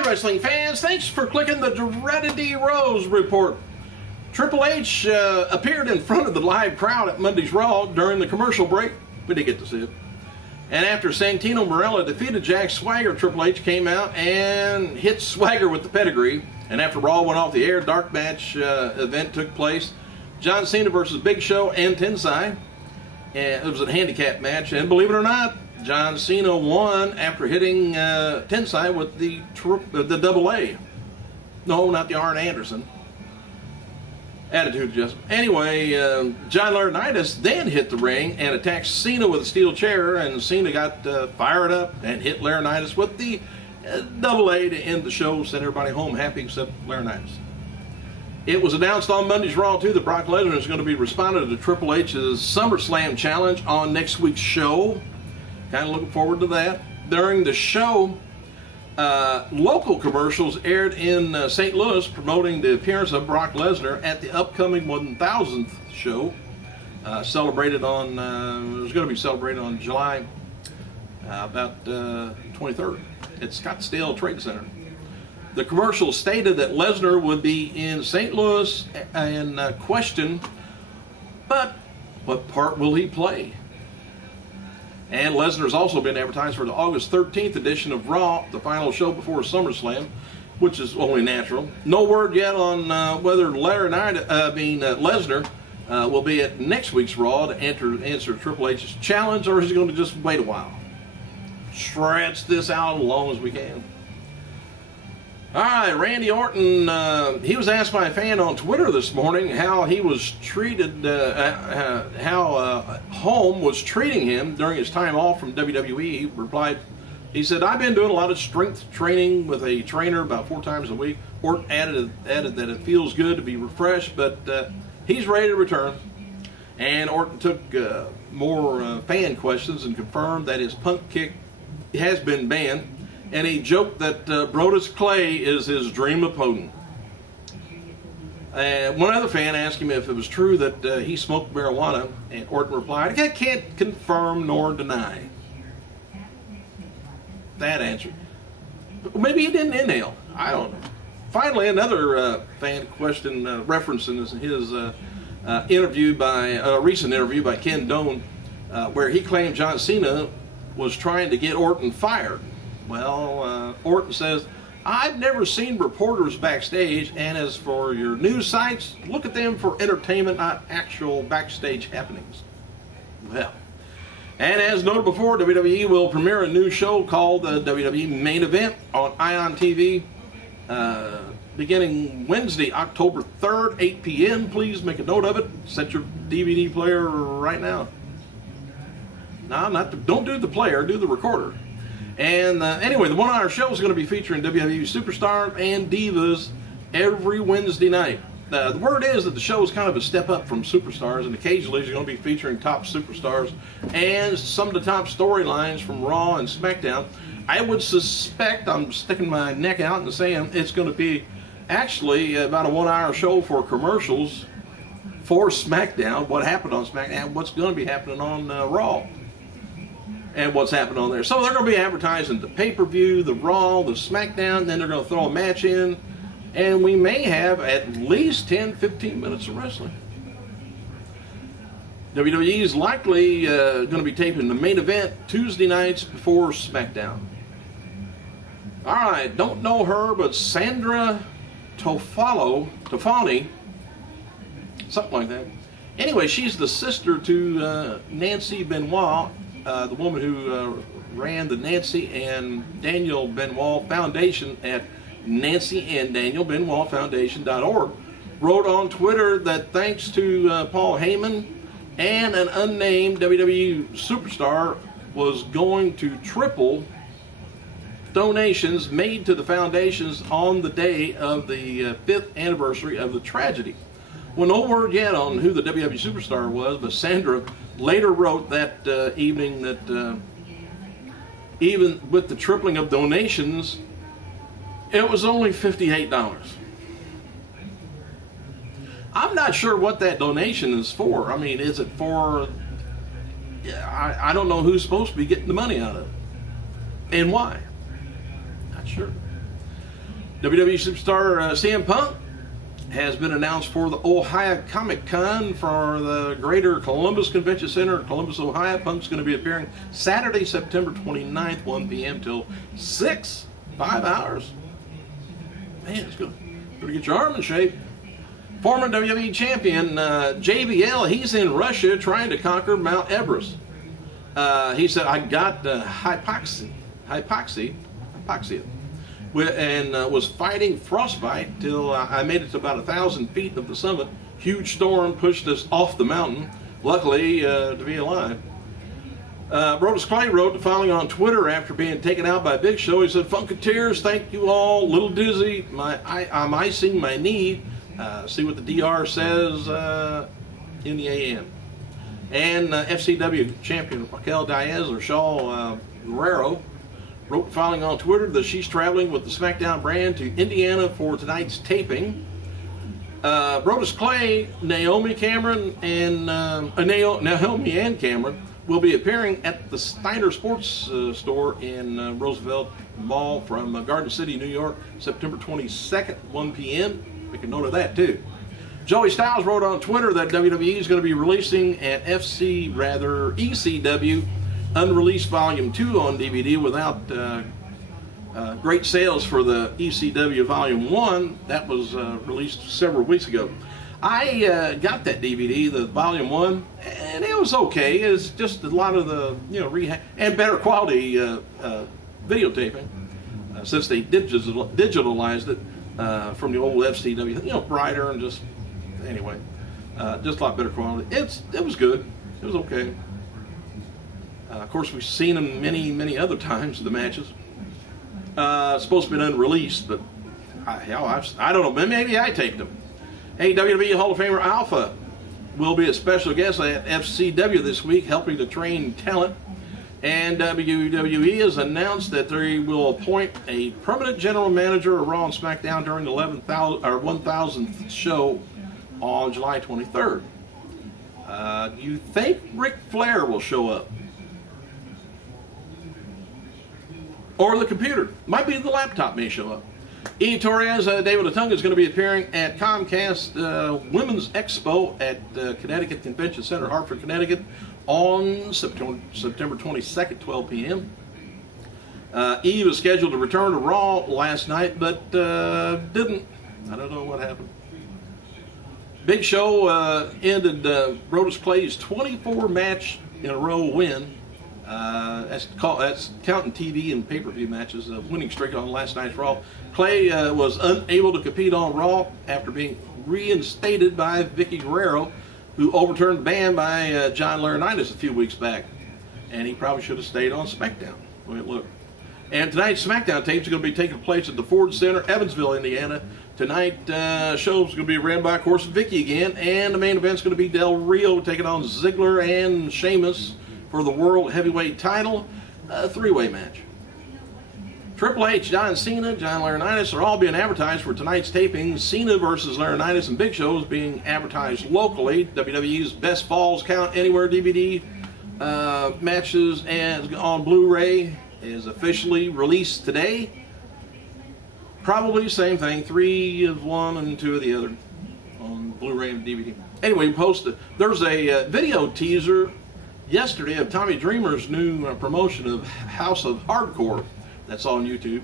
Hi, wrestling fans. Thanks for clicking the Dreaded D Rose report. Triple H appeared in front of the live crowd at Monday's Raw during the commercial break. We didn't get to see it. And after Santino Marella defeated Jack Swagger, Triple H came out and hit Swagger with the pedigree. And after Raw went off the air, dark match event took place. John Cena versus Big Show and Tensai. And it was a handicap match. And believe it or not, John Cena won after hitting Tensai with the double A. No, not the Arn Anderson. Attitude adjustment. Anyway, John Laurinaitis then hit the ring and attacked Cena with a steel chair, and Cena got fired up and hit Laurinaitis with the double A to end the show, send everybody home happy except Laurinaitis. It was announced on Monday's Raw, too, that Brock Lesnar is going to be responding to Triple H's SummerSlam challenge on next week's show. Kind of looking forward to that. During the show, local commercials aired in St. Louis promoting the appearance of Brock Lesnar at the upcoming 1000th show, celebrated on, it was going to be celebrated on July about 23rd at Scottsdale Trade Center. The commercial stated that Lesnar would be in St. Louis and questioned, but what part will he play? And Lesnar's also been advertised for the August 13th edition of Raw, the final show before SummerSlam, which is only natural. No word yet on whether Lesnar will be at next week's Raw to answer Triple H's challenge, or is he going to just wait a while? Stretch this out as long as we can. All right, Randy Orton, he was asked by a fan on Twitter this morning how he was treated, how Home was treating him during his time off from WWE. He replied, he said, "I've been doing a lot of strength training with a trainer about 4 times a week." Orton added that it feels good to be refreshed, but he's ready to return. And Orton took more fan questions and confirmed that his punt kick has been banned. And he joked that Brodus Clay is his dream opponent. One other fan asked him if it was true that he smoked marijuana, and Orton replied, "I can't confirm nor deny." That answer. Maybe he didn't inhale. I don't know. Finally, another fan question referencing his interview recent interview by Ken Doane, where he claimed John Cena was trying to get Orton fired. Well, Orton says, "I've never seen reporters backstage, and as for your news sites, look at them for entertainment, not actual backstage happenings." Well, and as noted before, WWE will premiere a new show called the WWE Main Event on ION TV beginning Wednesday, October 3rd, 8 p.m. Please make a note of it. Set your DVD player right now. No, don't do the player, do the recorder. And anyway, the 1 hour show is going to be featuring WWE superstars and divas every Wednesday night. The word is that the show is kind of a step up from Superstars, and occasionally it's going to be featuring top superstars and some of the top storylines from Raw and SmackDown. I would suspect, I'm sticking my neck out and saying it's going to be actually about a 1 hour show for commercials for SmackDown, what happened on SmackDown, what's going to be happening on Raw, and what's happening on there. So they're going to be advertising the pay-per-view, the Raw, the SmackDown, then they're going to throw a match in, and we may have at least 10-15 minutes of wrestling. WWE is likely going to be taping the Main Event Tuesday nights before SmackDown. All right, don't know her, but Sandra Tofani, something like that. Anyway, she's the sister to Nancy Benoit, the woman who ran the Nancy and Daniel Benoit Foundation at nancyanddanielbenoitfoundation.org, wrote on Twitter that thanks to Paul Heyman and an unnamed WWE superstar was going to triple donations made to the foundations on the day of the 5th anniversary of the tragedy. Well, no word yet on who the WWE superstar was, but Sandra later wrote that evening that even with the tripling of donations, it was only $58. I'm not sure what that donation is for. I mean, is it for, I don't know who's supposed to be getting the money out of it and why. Not sure. WWE superstar CM Punk has been announced for the Ohio Comic Con for the Greater Columbus Convention Center in Columbus, Ohio. Punk's going to be appearing Saturday, September 29th, 1 p.m. till 6, 5 hours. Man, it's good. Better get your arm in shape. Former WWE champion JBL, he's in Russia trying to conquer Mount Everest. He said, I got hypoxia, and was fighting frostbite till I made it to about 1,000 feet of the summit. Huge storm pushed us off the mountain, luckily to be alive. Brodus Clay wrote the following on Twitter after being taken out by Big Show. He said, Funketeers, thank you all. Little dizzy. I'm icing my knee. See what the DR says in the AM. And FCW champion Raquel Diaz, or Shaw Guerrero, wrote the following on Twitter that she's traveling with the SmackDown brand to Indiana for tonight's taping. Brodus Clay, Naomi Cameron, and Naomi and Cameron will be appearing at the Steiner Sports store in Roosevelt Mall from Garden City, New York, September 22nd, 1 p.m. Make a note of that too. Joey Styles wrote on Twitter that WWE is going to be releasing an ECW unreleased Volume 2 on DVD without great sales for the ECW Volume 1. That was released several weeks ago. I got that DVD, the Volume 1, and it was okay. It's just a lot of the, rehab and better quality videotaping since they digitalized it from the old FCW, brighter and just, anyway, just a lot better quality. It was good. It was okay. Of course, we've seen them many other times, the matches. Supposed to be unreleased, but I don't know. Maybe I taped them. Hey, WWE Hall of Famer Alpha will be a special guest at FCW this week, helping to train talent. And WWE has announced that they will appoint a permanent general manager of Raw and SmackDown during the 1,000th show on July 23rd. You think Ric Flair will show up? Or the computer. Might be the laptop may show up. E. Torres, David Otunga is going to be appearing at Comcast Women's Expo at Connecticut Convention Center, Hartford, Connecticut, on September 22nd, 12 p.m. Eve was scheduled to return to Raw last night, but didn't. I don't know what happened. Big Show ended Brodus Clay's 24-match in a row win. That's counting TV and pay-per-view matches. Winning streak on last night's Raw. Clay was unable to compete on Raw after being reinstated by Vicky Guerrero, who overturned the ban by John Laurinaitis a few weeks back. And he probably should have stayed on SmackDown. Look. And tonight's SmackDown tapes are going to be taking place at the Ford Center, Evansville, Indiana. Tonight, show's going to be ran by, of course, Vicky again. And the main event's going to be Del Rio taking on Ziggler and Sheamus for the World Heavyweight title, a three-way match. Triple H, John Cena, John Laurinaitis are all being advertised for tonight's taping. Cena versus Laurinaitis and Big Show is being advertised locally. WWE's Best Falls Count Anywhere DVD matches and on Blu-ray is officially released today. Probably same thing, 3 of one and 2 of the other on Blu-ray and DVD. Anyway, we posted. There's a video teaser yesterday of Tommy Dreamer's new promotion of House of Hardcore that's on YouTube,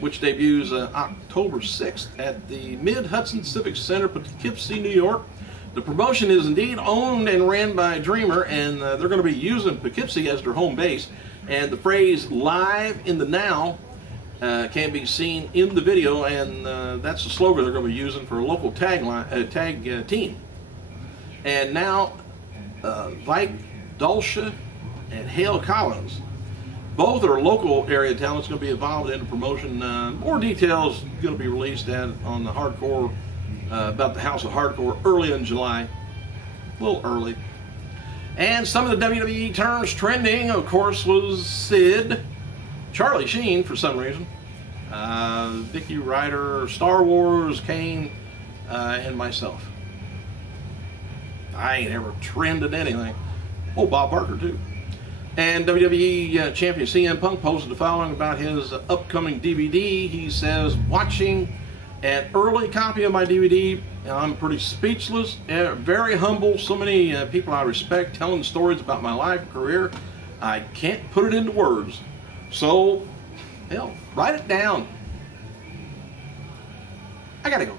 which debuts October 6th at the Mid-Hudson Civic Center, Poughkeepsie, New York. The promotion is indeed owned and ran by Dreamer, and they're going to be using Poughkeepsie as their home base. And the phrase "live in the now" can be seen in the video, and that's the slogan they're going to be using for a local tag team. And now, Vike Dulce and Hale Collins, both are local area talents going to be involved in the promotion. More details going to be released on the Hardcore, about the House of Hardcore early in July. A little early. And some of the WWE terms trending, of course, was Sid, Charlie Sheen for some reason, Vicky Ryder, Star Wars, Kane, and myself. I ain't ever trended anything. Oh, Bob Barker too. And WWE champion CM Punk posted the following about his upcoming DVD. He says, watching an early copy of my DVD, I'm pretty speechless, very humble. So many people I respect telling stories about my life and career. I can't put it into words. So, hell, write it down. I gotta go.